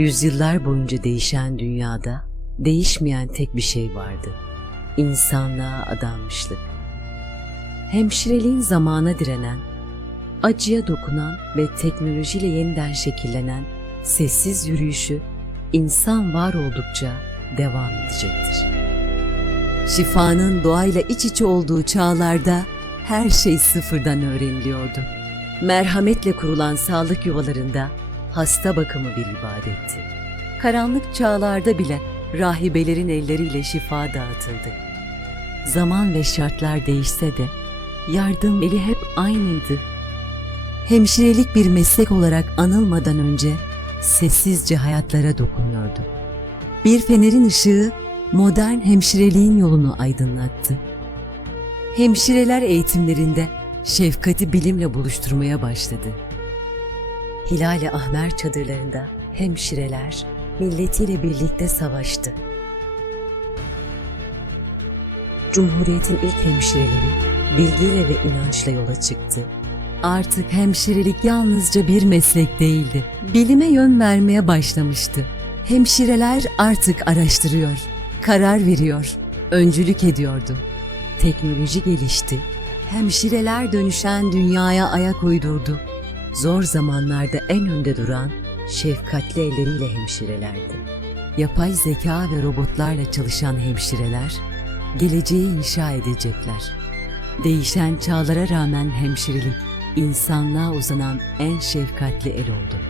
Yüzyıllar boyunca değişen dünyada değişmeyen tek bir şey vardı. İnsanlığa adanmışlık. Hemşireliğin zamana direnen, acıya dokunan ve teknolojiyle yeniden şekillenen sessiz yürüyüşü insan var oldukça devam edecektir. Şifanın doğayla iç içe olduğu çağlarda her şey sıfırdan öğreniliyordu. Merhametle kurulan sağlık yuvalarında hasta bakımı bir ibadetti. Karanlık çağlarda bile rahibelerin elleriyle şifa dağıtıldı. Zaman ve şartlar değişse de yardım eli hep aynıydı. Hemşirelik bir meslek olarak anılmadan önce sessizce hayatlara dokunuyordu. Bir fenerin ışığı modern hemşireliğin yolunu aydınlattı. Hemşireler eğitimlerinde şefkati bilimle buluşturmaya başladı. Hilal-i Ahmer çadırlarında hemşireler milletiyle birlikte savaştı. Cumhuriyetin ilk hemşireleri bilgiyle ve inançla yola çıktı. Artık hemşirelik yalnızca bir meslek değildi. Bilime yön vermeye başlamıştı. Hemşireler artık araştırıyor, karar veriyor, öncülük ediyordu. Teknoloji gelişti. Hemşireler dönüşen dünyaya ayak uydurdu. Zor zamanlarda en önde duran şefkatli elleriyle hemşirelerdi. Yapay zeka ve robotlarla çalışan hemşireler geleceği inşa edecekler. Değişen çağlara rağmen hemşirelik insanlığa uzanan en şefkatli el oldu.